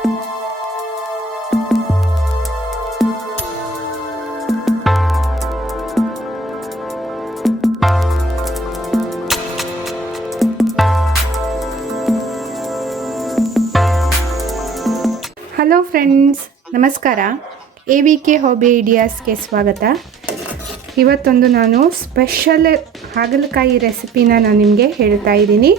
Hello friends, ನಮಸ್ಕಾರ. A V K hobby ಐಡಿಯಾಸ್ಗೆ ಸ್ವಾಗತ. ಇವತ್ತೊಂದು ನಾನು ಸ್ಪೆಷಲ್ ಹಾಗಲಕಾಯಿ ರೆಸಿಪಿನ ನಾನು ನಿಮಗೆ ಹೇಳ್ತಾ ಇದ್ದೀನಿ.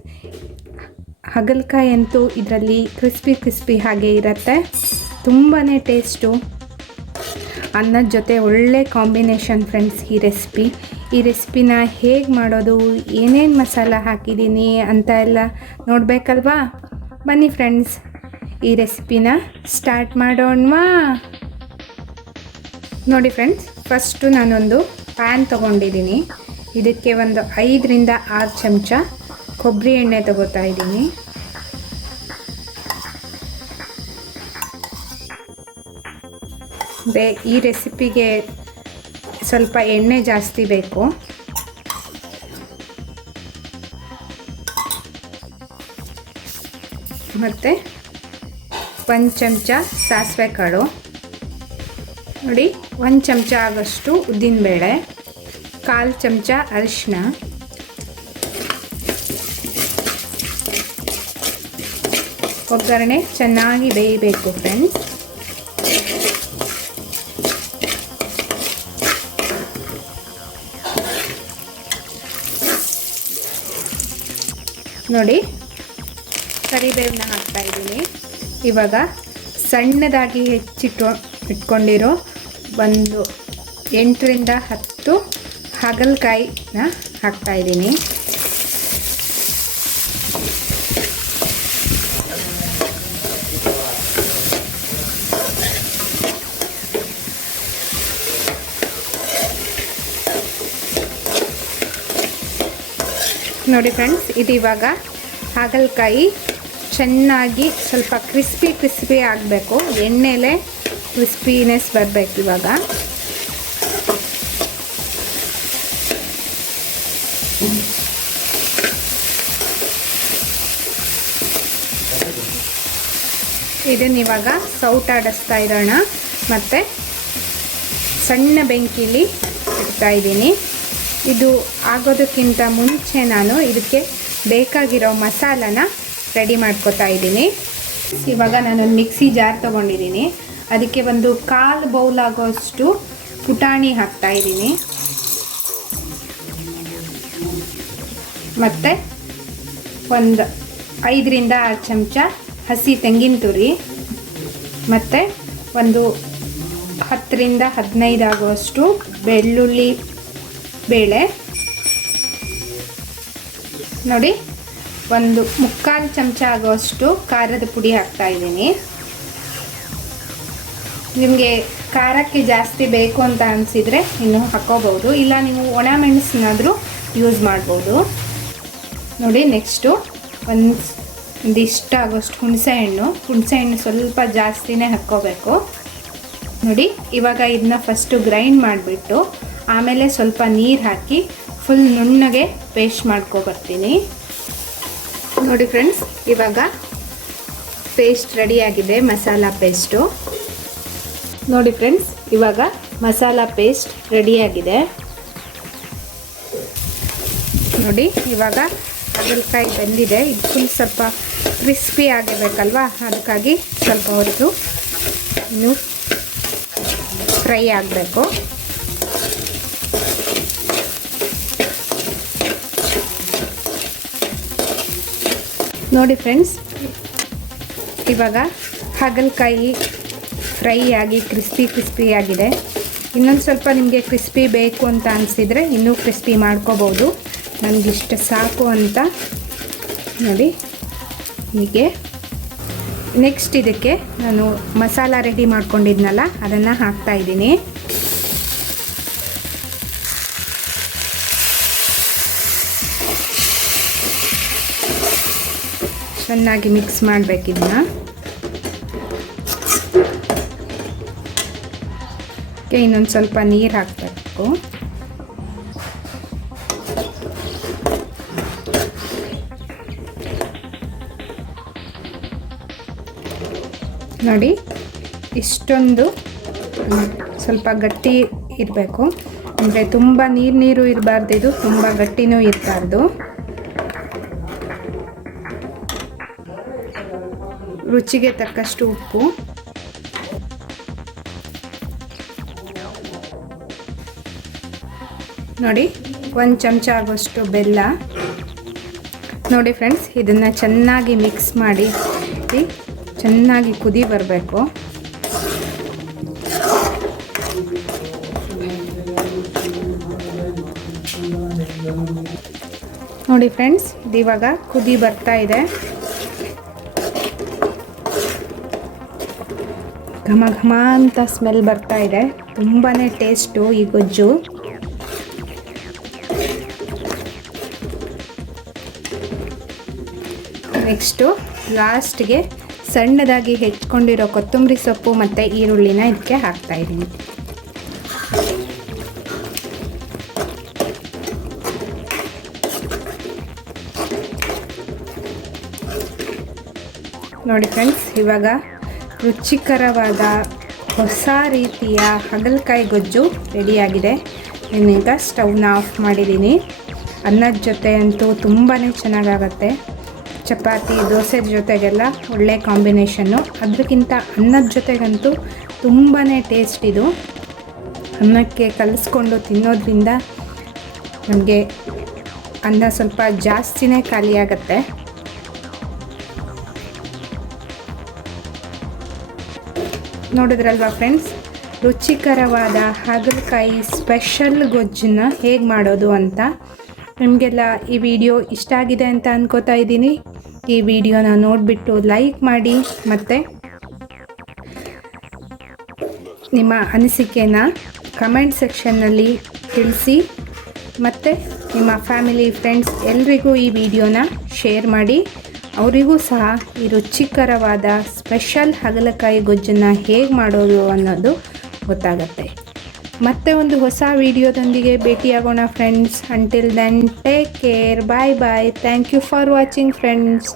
ಹಾಗಲಕಾಯಿ ಅಂತೂ ಇದರಲ್ಲಿ ಕ್ರಿಸ್ಪಿ ಕ್ರಿಸ್ಪಿ ಹಾಗೆ ಇರುತ್ತೆ. ತುಂಬಾ ಟೇಸ್ಟು. ಅನ್ನದ ಜೊತೆ ಒಳ್ಳೆ ಕಾಂಬಿನೇಷನ್ ಫ್ರೆಂಡ್ಸ್ ಈ ರೆಸಿಪಿ. ಈ ರೆಸಿಪಿನ ಹೇಗೆ ಮಾಡೋದು, ಏನೇನು ಮಸಾಲ ಹಾಕಿದ್ದೀನಿ ಅಂತ ಎಲ್ಲ ನೋಡಬೇಕಲ್ವಾ? ಬನ್ನಿ ಫ್ರೆಂಡ್ಸ್, ಈ ರೆಸಿಪಿನ ಸ್ಟಾರ್ಟ್ ಮಾಡೋಣವಾ? ನೋಡಿ ಫ್ರೆಂಡ್ಸ್, ಫಸ್ಟು ನಾನೊಂದು ಪ್ಯಾನ್ ತೊಗೊಂಡಿದ್ದೀನಿ. ಇದಕ್ಕೆ ಒಂದು ಐದರಿಂದ ಆರು ಚಮಚ ಕೊಬ್ಬರಿ ಎಣ್ಣೆ ತಗೋತಾ ಇದ್ದೀನಿ. ಬೇ, ಈ ರೆಸಿಪಿಗೆ ಸ್ವಲ್ಪ ಎಣ್ಣೆ ಜಾಸ್ತಿ ಬೇಕು. ಮತ್ತು ಒಂದು ಚಮಚ ಸಾಸಿವೆ ಕಾಳು. ನೋಡಿ, ಒಂದು ಚಮಚ ಆಗೋಷ್ಟು ಉದ್ದಿನಬೇಳೆ, ಕಾಲು ಚಮಚ ಅರಿಶಿನ ಒಗ್ಗರಣೆ ಚೆನ್ನಾಗಿ ಬೇಯಬೇಕು ಫ್ರೆಂಡ್ಸ್ ನೋಡಿ ಕರಿಬೇವನ್ನ ಹಾಕ್ತಾ ಇದ್ದೀನಿ. ಇವಾಗ ಸಣ್ಣದಾಗಿ ಹೆಚ್ಚಿಟ್ಟು, ಇಟ್ಕೊಂಡಿರೋ ಒಂದು ಎಂಟರಿಂದ ಹತ್ತು ಹಾಗಲಕಾಯಿನ ಹಾಕ್ತಾ ನೋಡಿ ಫ್ರೆಂಡ್ಸ್ ಇದು ಇವಾಗ ಹಾಗಲಕಾಯಿ ಚೆನ್ನಾಗಿ ಸ್ವಲ್ಪ ಕ್ರಿಸ್ಪಿ ಕ್ರಿಸ್ಪಿ ಆಗಬೇಕು. ಎಣ್ಣೆಲೆ ಕ್ರಿಸ್ಪಿನೆಸ್ ಬರಬೇಕು ಇವಾಗ. ಇದನ್ನ ಇವಾಗ ಸೌಟಾಡಿಸ್ತಾ ಇರೋಣ. ಮತ್ತು ಸಣ್ಣ ಬೆಂಕಿಲಿ ಇಡ್ತಾ ಇದ್ದೀನಿ. ಇದು ಆಗೋದಕ್ಕಿಂತ ಮುಂಚೆ ನಾನು ಇದಕ್ಕೆ ಬೇಕಾಗಿರೋ ಮಸಾಲನ ರೆಡಿ ಮಾಡ್ಕೋತಾ ಇದ್ದೀನಿ. ಇವಾಗ ನಾನು ಮಿಕ್ಸಿ ಜಾರ್ ತೊಗೊಂಡಿದ್ದೀನಿ. ಅದಕ್ಕೆ ಒಂದು ಕಾಲು ಬೌಲ್ ಆಗೋಷ್ಟು ಪುಟಾಣಿ ಹಾಕ್ತಾ ಇದ್ದೀನಿ. ಮತ್ತು ಒಂದು ಐದರಿಂದ ಆರು ಚಮಚ ಹಸಿ ತೆಂಗಿನ ತುರಿ. ಮತ್ತು ಒಂದು ಹತ್ತರಿಂದ ಹದಿನೈದು ಆಗುವಷ್ಟು ಬೆಳ್ಳುಳ್ಳಿ ಬೇಳೆ. ನೋಡಿ, ಒಂದು ಮುಕ್ಕಾಲು ಚಮಚ ಆಗುವಷ್ಟು ಖಾರದ ಪುಡಿ ಹಾಕ್ತಾ ಇದ್ದೀನಿ. ನಿಮಗೆ ಖಾರಕ್ಕೆ ಜಾಸ್ತಿ ಬೇಕು ಅಂತ ಅನಿಸಿದರೆ ಇನ್ನು ಹಾಕೋಬಹುದು. ಇಲ್ಲ, ನೀವು ಒಣ ಮೆಣಸಿನಾದರೂ ಯೂಸ್ ಮಾಡ್ಬೋದು. ನೋಡಿ ನೆಕ್ಸ್ಟು ಒಂದು ಒಂದಿಷ್ಟ ಆಗೋಷ್ಟು ಹುಣಸೆ ಹಣ್ಣು. ಹುಣಸೆ ಹಣ್ಣು ಸ್ವಲ್ಪ ಜಾಸ್ತಿನೇ ಹಾಕ್ಕೋಬೇಕು ನೋಡಿ, ಇವಾಗ ಇದನ್ನ ಫಸ್ಟು ಗ್ರೈಂಡ್ ಮಾಡಿಬಿಟ್ಟು ಆಮೇಲೆ ಸ್ವಲ್ಪ ನೀರು ಹಾಕಿ ಫುಲ್ ನುಣ್ಣಗೆ ಪೇಸ್ಟ್ ಮಾಡ್ಕೊಬರ್ತೀನಿ. ನೋಡಿ ಫ್ರೆಂಡ್ಸ್ ಇವಾಗ ಪೇಸ್ಟ್ ರೆಡಿಯಾಗಿದೆ ಮಸಾಲ ಪೇಸ್ಟು ನೋಡಿ ಫ್ರೆಂಡ್ಸ್ ಇವಾಗ ಮಸಾಲ ಪೇಸ್ಟ್ ರೆಡಿಯಾಗಿದೆ ನೋಡಿ, ಇವಾಗ ಹಾಗಲಕಾಯಿ ಬಂದಿದೆ. ಇದು ಫುಲ್ ಸ್ವಲ್ಪ ಕ್ರಿಸ್ಪಿ ಆಗಿರಬೇಕಲ್ವಾ? ಅದಕ್ಕಾಗಿ ಸ್ವಲ್ಪ ಹೊತ್ತು ಇನ್ನು ಫ್ರೈ ಆಗಬೇಕು. ನೋಡಿ ಫ್ರೆಂಡ್ಸ್, ಇವಾಗ ಹಾಗಲಕಾಯಿ ಫ್ರೈ ಆಗಿ ಕ್ರಿಸ್ಪಿ ಕ್ರಿಸ್ಪಿ ಆಗಿದೆ. ಇನ್ನೊಂದು ಸ್ವಲ್ಪ ನಿಮಗೆ ಕ್ರಿಸ್ಪಿ ಬೇಕು ಅಂತ ಅನಿಸಿದರೆ ಇನ್ನೂ ಕ್ರಿಸ್ಪಿ ಮಾಡ್ಕೋಬೋದು. ನನಗಿಷ್ಟು ಸಾಕು ಅಂತ ನೋಡಿ ಹೀಗೆ. ನೆಕ್ಸ್ಟ್ ಇದಕ್ಕೆ ನಾನು ಮಸಾಲ ರೆಡಿ ಮಾಡ್ಕೊಂಡಿದ್ನಲ್ಲ, ಅದನ್ನು ಹಾಕ್ತಾ ಚೆನ್ನಾಗಿ ಮಿಕ್ಸ್ ಮಾಡಬೇಕಿದನ್ನ ಇನ್ನೊಂದು ಸ್ವಲ್ಪ ನೀರು ಹಾಕಬೇಕು. ನೋಡಿ, ಇಷ್ಟೊಂದು ಸ್ವಲ್ಪ ಗಟ್ಟಿ ಇರಬೇಕು. ಅಂದರೆ ತುಂಬ ನೀರು ನೀರು ಇರಬಾರ್ದು, ಇದು ತುಂಬ ಗಟ್ಟಿನೂ ಇರಬಾರ್ದು. ರುಚಿಗೆ ತಕ್ಕಷ್ಟು ಉಪ್ಪು. ನೋಡಿ, ಒಂದು ಚಮಚ ಆಗೋಷ್ಟು ಬೆಲ್ಲ. ನೋಡಿ ಫ್ರೆಂಡ್ಸ್ ಇದನ್ನು ಚೆನ್ನಾಗಿ ಮಿಕ್ಸ್ ಮಾಡಿ, ಚೆನ್ನಾಗಿ ಕುದಿ ಬರಬೇಕು. ನೋಡಿ ಫ್ರೆಂಡ್ಸ್ ಇದು ಇವಾಗ ಕುದಿ ಬರ್ತಾ ಇದೆ. ಘಮ ಘಮ ಅಂತ ಸ್ಮೆಲ್ ಬರ್ತಾ ಇದೆ. ತುಂಬಾ ಟೇಸ್ಟು ಈ ಗೊಜ್ಜು. ನೆಕ್ಸ್ಟು ಲಾಸ್ಟ್ಗೆ ಸಣ್ಣದಾಗಿ ಹೆಚ್ಕೊಂಡಿರೋ ಕೊತ್ತಂಬರಿ ಸೊಪ್ಪು ಮತ್ತು ಈರುಳ್ಳಿನ ಇದಕ್ಕೆ ಹಾಕ್ತಾ ಇದ್ದೀನಿ ನೋಡಿ ಫ್ರೆಂಡ್ಸ್ ಇವಾಗ ರುಚಿಕರವಾದ ಹೊಸ ರೀತಿಯ ಹಾಗಲಕಾಯಿ ಗೊಜ್ಜು ರೆಡಿಯಾಗಿದೆ. ನಾನೀಗ ಸ್ಟವ್ನ ಆಫ್ ಮಾಡಿದ್ದೀನಿ. ಅನ್ನದ ಜೊತೆ ಅಂತೂ ತುಂಬಾ ಚೆನ್ನಾಗಾಗತ್ತೆ. ಚಪಾತಿ, ದೋಸೆ ಜೊತೆಗೆಲ್ಲ ಒಳ್ಳೆ ಕಾಂಬಿನೇಷನ್ನು. ಅದಕ್ಕಿಂತ ಅನ್ನದ ಜೊತೆಗಂತೂ ತುಂಬಾ ಟೇಸ್ಟ್ ಇದು. ಅನ್ನಕ್ಕೆ ಕಲಿಸ್ಕೊಂಡು ತಿನ್ನೋದ್ರಿಂದ ನಮಗೆ ಅನ್ನ ಸ್ವಲ್ಪ ಜಾಸ್ತಿನೇ ಖಾಲಿಯಾಗತ್ತೆ. ನೋಡಿದ್ರಲ್ವಾ ಫ್ರೆಂಡ್ಸ್ ರುಚಿಕರವಾದ ಹಾಗಲಕಾಯಿ ಸ್ಪೆಷಲ್ ಗೊಜ್ಜನ್ನ ಹೇಗೆ ಮಾಡೋದು ಅಂತ. ನಿಮಗೆಲ್ಲ ಈ ವಿಡಿಯೋ ಇಷ್ಟ ಆಗಿದೆ ಅಂತ ಅನ್ಕೋತಾ ಇದ್ದೀನಿ. ಈ ವಿಡಿಯೋನ ನೋಡಿಬಿಟ್ಟು ಲೈಕ್ ಮಾಡಿ ಮತ್ತು ನಿಮ್ಮ ಅನಿಸಿಕೆನ ಕಮೆಂಟ್ ಸೆಕ್ಷನ್ನಲ್ಲಿ ತಿಳಿಸಿ ಮತ್ತು ನಿಮ್ಮ ಫ್ಯಾಮಿಲಿ ಫ್ರೆಂಡ್ಸ್ ಎಲ್ರಿಗೂ ಈ ವಿಡಿಯೋನ ಶೇರ್ ಮಾಡಿ. ಅವರಿಗೂ ಸಹ ಈ ರುಚಿಕರವಾದ ಸ್ಪೆಷಲ್ ಹಾಗಲಕಾಯಿ ಗೊಜ್ಜನ್ನು ಹೇಗೆ ಮಾಡೋದು ಅನ್ನೋದು ಗೊತ್ತಾಗತ್ತೆ. ಮತ್ತೆ ಒಂದು ಹೊಸ ವಿಡಿಯೋದೊಂದಿಗೆ ಭೇಟಿಯಾಗೋಣ friends until then take care bye bye thank you for watching friends